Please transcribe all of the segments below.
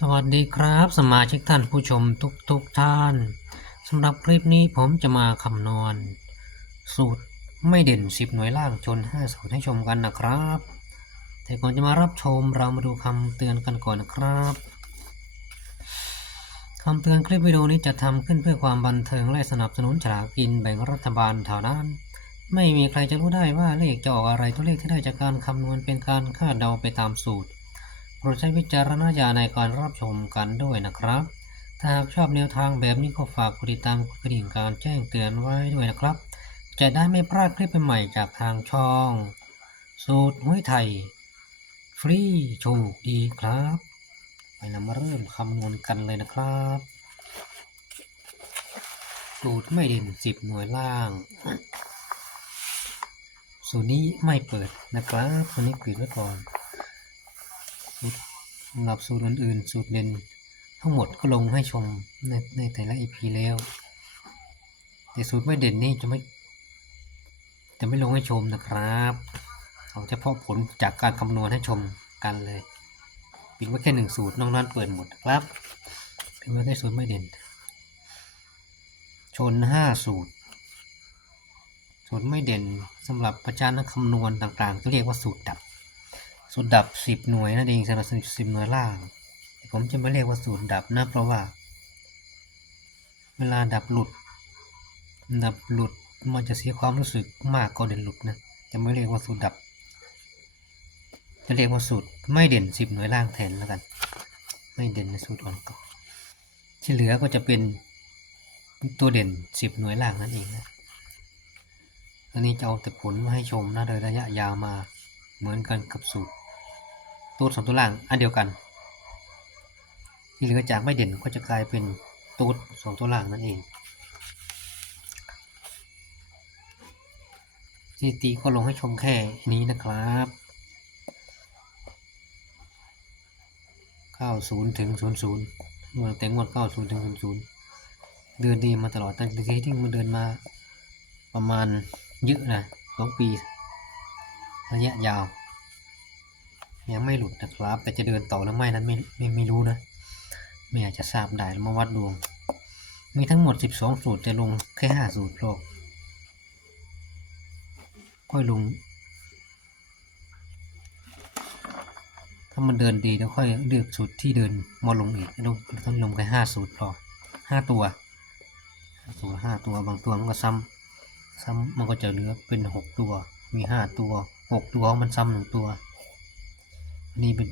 สวัสดีครับ สมาชิกท่านผู้ชมทุกทุกๆท่านสำหรับคลิปนี้ผมจะมาคำนวณ สูตรไม่เด่น 10 หน่วยล่างจน 5 สูตรให้ชมกันนะครับ แต่ก่อนจะมารับชมเรามาดูคำเตือนกันก่อนนะครับคำเตือนคลิปวิดีโอนี้จะทำขึ้นเพื่อความบันเทิงและสนับสนุนฉลากกินแบ่งรัฐบาลเท่านั้น ไม่มีใครจะรู้ได้ว่าเลขจะออกอะไรตัวเลขที่ได้จากการคำนวณเป็นการคาดเดาไปตามสูตร ปรดใช้วิจารณญาณในการรับชมกันด้วยนะครับ ถ้าหากชอบแนวทางแบบนี้ก็ฝากกดติดตามกดกระดิ่งการแจ้งเตือนไว้ด้วยนะครับ จะได้ไม่พลาดคลิปใหม่จากทางช่อง สูตรหวยไทย ฟรีโชคดีครับ ไปเรามาเริ่มคำนวณกันเลยนะครับสูตรไม่เด่นสิบหน่วยล่างสูตรนี้ไม่เปิดนะครับตัวนี้ปิดไว้ก่อน สำหรับสูตรอื่นๆ สูตรเด่นทั้งหมดก็ลงให้ชมในในแต่ละ EP แล้ว แต่สูตรไม่เด่นนี่จะไม่จะไม่ลงให้ชมนะครับเอาเฉพาะผลจากการคำนวณให้ชมกันเลยปิดไว้แค่หนึ่งสูตรน้อกนั้นเปิดหมดครับปิดไว้แค่สูตรไม่เด่น ชนห้าสูตร สูตรไม่เด่นสำหรับประจานนักคำนวณต่างๆจะเรียกว่าสูตรดับ สูตรดับสิบหน่วยนั่นเองสำหรับสิบหน่วยล่าง ผมจะไม่เรียกว่าสูตรดับนะ เพราะว่า เวลาดับหลุด ดับหลุดมันจะเสียความรู้สึกมากกว่าเด่นหลุดนะ จะไม่เรียกว่าสูตรดับ จะเรียกว่าสูตรไม่เด่นสิบหน่วยล่างแทนแล้วกัน ไม่เด่นในสูตรอ่อนก่อนที่เหลือก็จะเป็นตัวเด่นสิบหน่วยล่างนั่นเองนะอันนี้จะเอาแต่ผลมาให้ชมนะโดยระยะยาวมาเหมือนกันกับสูตร ตัวสองตัวล่างอันเดียวกัน ที่เหลือจากไม่เด่นก็จะกลายเป็นตัวสองตัวล่างนั่นเองสถิติก็ลงให้ชมแค่นี้นะครับ90ถึง00งวดแต่งวด90ถึง00 เดือนดีมาตลอดตั้งแต่ที่มันเดินมาประมาณเยอะนะสองปีระยะยาว ยังไม่หลุดนะครับ แต่จะเดินต่อหรือไม่นั้นไม่ไม่ไม่รู้นะไม่อาจจะทราบได้มาวัดดวง มีทั้งหมด 12 สูตรแต่ลงแค่5สูตรพอค่อยลง ถ้ามันเดินดีแล้วค่อยเลือกสูตรที่เดินมาลงอีกลงต้องลงแค่ห้าสูตรพอห้าตัวสูตรห้าตัวบางตัวมันก็ซ้ำซ้ำมันก็จะเหลือเป็นหกตัว มีห้าตัวหกตัวมันซ้ำหนึ่งตัว นี่เป็น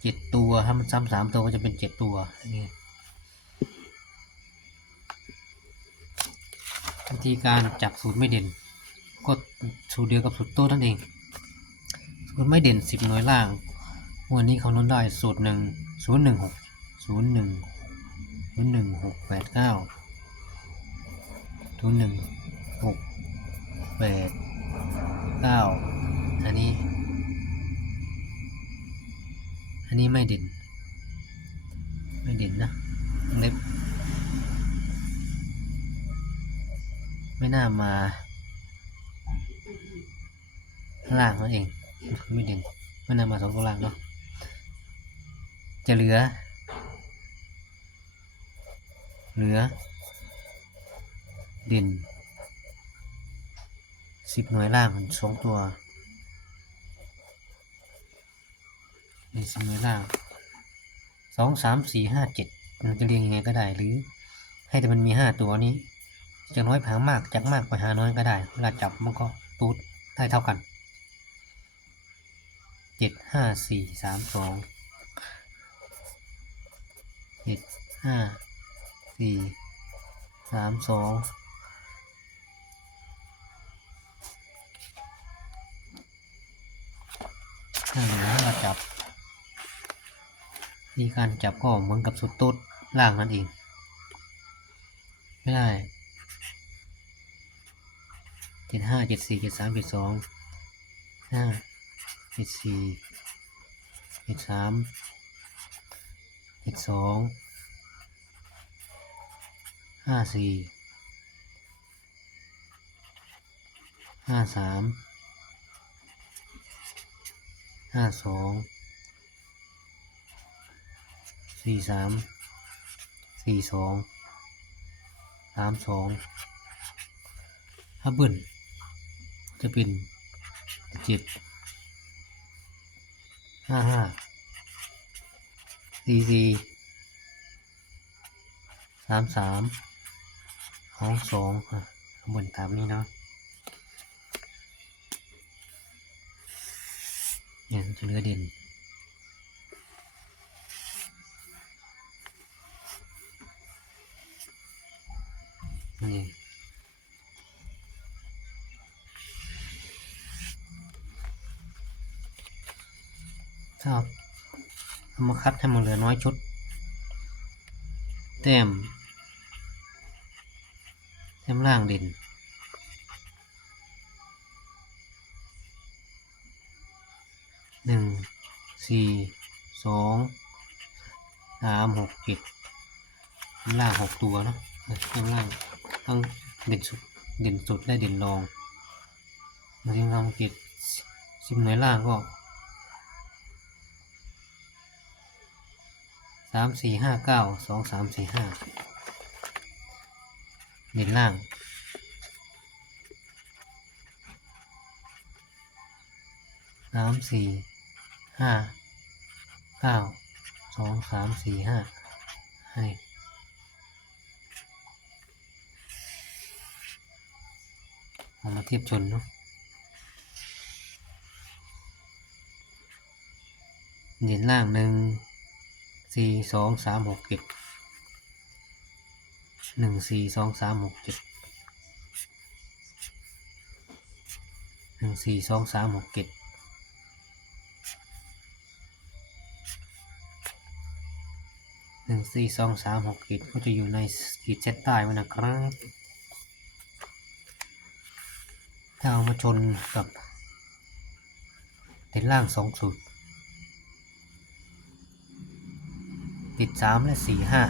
เจ็ดตัวถ้ามันซ้ำสามตัวก็จะเป็นเจ็ดตัวนี้วิธีการจับสูตรไม่เด่น ก็สูตรเดียวกับสูตรโต้นั่นเอง สูตรไม่เด่นสิบหน่วยล่างวันนี้เขาล้นได้สูตรหนึ่งศูนย์หนึ่งหกศูนย์หนึ่งศูนย์หนึ่งหกแปดเก้าศูนย์หนึ่งหกแปดเก้าอันนี้ นี้ไม่เด่น ไม่เด่นนะเล็บไม่น่ามาล่างนั่นเอง ไม่เด่นไม่นำมาสองตัวล่างเนาะจะเหลือ เหลือ เด่นสิบหน่วยล่างสองตัว เด่นสิบหน่วยล่างสองสามสี่ห้าเจ็ดมันจะเรียงยังไงก็ได้ หรือ ให้แต่มันมีห้าตัวนี้จากน้อยไปหามากจากมากไปหาน้อยก็ได้ เวลาจับมันก็ตูดได้เท่ากันเจ็ดห้าสี่สามสองเจ็ดห้าสี่สามสองถ้าเหลือมาจับ มีการจับก็เหมือนกับสุดโต๊ดล่างนั่นเอง ไม่ได้เจ็ดห้าเจ็ดสี่เจ็ดสามเจ็ดสองห้าเจ็ดสี่เจ็ดสามเจ็ดสองห้าสี่ห้าสามห้าสอง สี่สามสี่สองสามสองถ้าเบิ้ลจะเป็นเจ็ดห้าห้าสี่สี่สามสามสองสองอะข้างบนตามนี้เนาะเนี่ยจะเหลือเด่น ถ้าเอามาคัดให้มันเหลือน้อยชุด แต้ม แต้มล่างเด่นหนึ่งสี่สองสามหกเจ็ดแต้มล่างหกตัวเนาะแต้มล่าง ต้องเด่นสุดเด่นสุดและเด่นรองมาที่เราเกตสิบหน่วยล่างก็สามสี่ห้าเก้าสองสามสี่ห้าเด่นล่างสามสี่ห้าเก้าสองสามสี่ห้าให้ เอาเทียบชนเนาะเด่นล่างหนึ่งสี่สองสามหกเจ็ดหนึ่งสี่สองสามหกเจ็ดหนึ่งสี่สองสามหกเจ็ดหนึ่งสี่สองสามหกขีดก็จะอยู่ในขีดเส้นใต้ไว้นะครับ ถ้าเอามาชนกับเด่นล่างสองสูตร ติดสามและสี่ห้า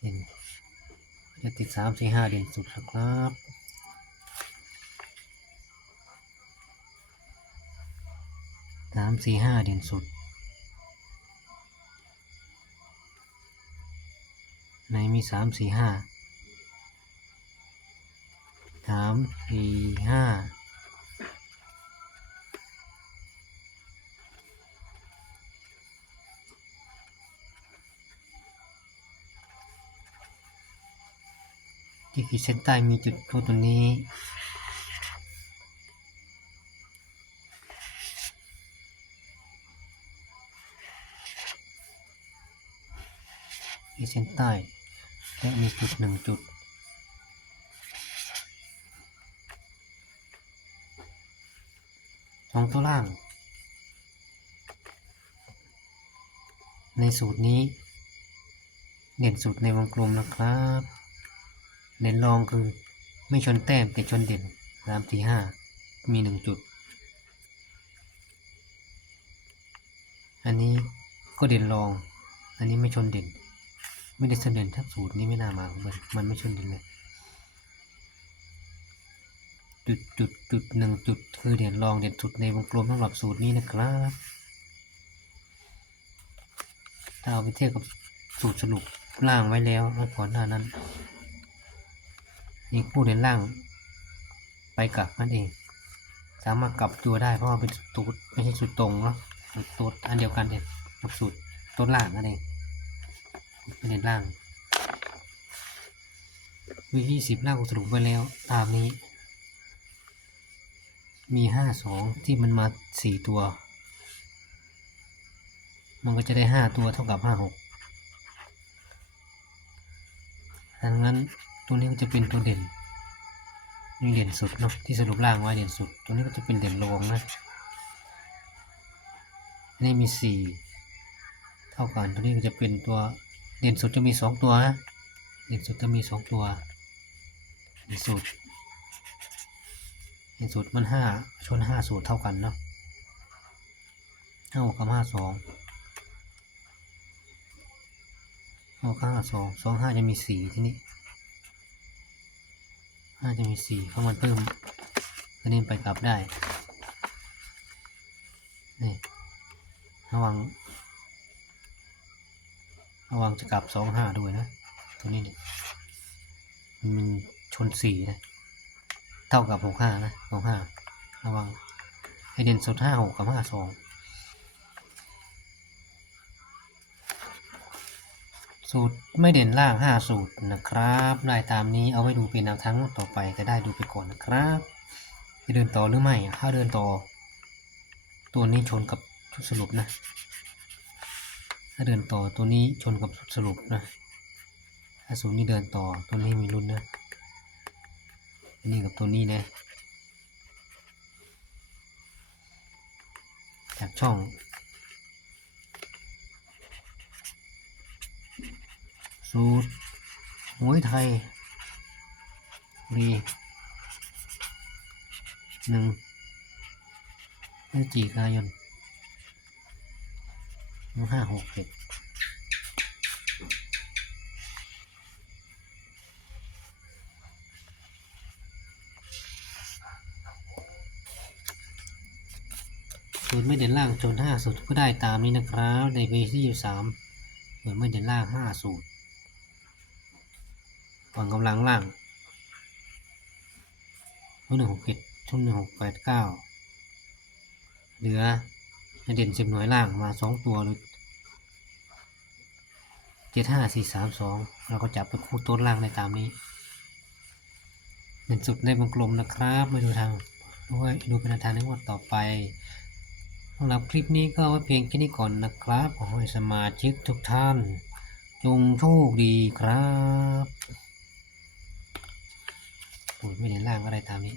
เด่นจะติดสามสี่ห้าเด่นสุดครับสามสี่ห้าเด่นสุด ในมีสามสี่ห้า สามสี่ห้าที่ขีดเส้นใต้มีจุดพูดตัวนี้ ขีดเส้นใต้และมีจุดหนึ่งจุด สองตัวล่าง ในสูตรนี้ เด่นสุดในวงกลมนะครับ เด่นรองคือไม่ชนแต้มแต่ชนเด่นสามสี่ห้ามีหนึ่งจุด อันนี้ก็เด่นรอง อันนี้ไม่ชนเด่น ไม่ได้ชนเด่นทักสูตรนี้ไม่น่ามามันมันไม่ชนเด่นเลย จุดจุดจุดหนึ่งจุดคือเด่นรองเด่นสุดในวงกลมสำหรับสูตรนี้นะครับ ถ้าเอาไปเทียบกับสูตรสรุปล่างไว้แล้วเมื่อก่อนหน้านั้นนี่คู่เด่นล่าง ไปกลับนั่นเอง สามารถกลับตัวได้เพราะว่าเป็นสูตรไม่ใช่สูตรตรงเนาะสูตรอันเดียวกันเองกับสูตรต้นล่างนั่นเองเป็นเด่นล่างวิธีสิบล่างสรุปไว้แล้ว ตามนี้ มีห้าสองที่มันมาสี่ตัว มันก็จะได้ห้าตัวเท่ากับห้าหกดังนั้นตัวนี้ก็จะเป็นตัวเด่นนี่เด่นสุดเนาะที่สรุปล่างไว้เด่นสุด ตัวนี้ก็จะเป็นเด่นรองนะอันนี้มีสี่เท่ากันตัวนี้ก็จะเป็นตัวเด่นสุดจะมีสองตัวนะเด่นสุดจะมีสองตัวเด่นสุด สูตรมันห้าชนห้าสูตรเท่ากันเนาะห้าหกกับห้าสองห้ากับห้าสองสองห้าจะมีสี่ที่นี้ห้าจะมีสี่เพราะมันเพิ่มคะแนนไปกลับได้นี่ระวังระวังจะกลับสองห้าด้วยนะ ตัวนี้เนี่ยมันชนสี่นะ เท่ากับหกห้านะหกห้าระวังให้เด่นสุดห้าหกกับห้าสองสูตรไม่เด่นล่างห้าสูตรนะครับ ได้ตามนี้เอาไว้ดูเป็นแนวทางต่อไปก็ได้ดูไปก่อนนะครับจะเดินต่อหรือไม่ถ้าเดินต่อ ตัวนี้ชนกับชุดสรุปนะ ถ้าเดินต่อตัวนี้ชนกับชุดสรุปนะถ้าสูตรนี้เดินต่อตัวนี้มีรุ่นนะ นนี่กับตัวนี้นะ จากช่องสูตรหวยไทยรีหนึ่งพฤศจิกายนห้าหกเจ็ด สูตรไม่เด่นล่างจนห้าสูตรก็ได้ตามนี้นะครับในปีที่สามเหมือนไม่เด่นล่างห้าสูตรฝั่งกำลังล่างชุดหนึ่งหกเจ็ดชุดหนึ่งหกแปดเก้าเหลือให้เด่นสิบหน่วยล่างมาสองตัวลยเจ็ดห้าสี่สามสองเราก็จับไปคู่ต้นล่างในตามนี้เด่นสุดในวงกลมนะครับมาดูทางด้วยดูเป็นแนวทางในงวดต่อไปำหรับคลิปนี้ก็ไว้เพียงแค่นี้ก่อนนะครับ ขอให้สมาชิกทุกท่าน จงโชคดีครับอุ้ยไม่เห็นล่างอะไรตามนี้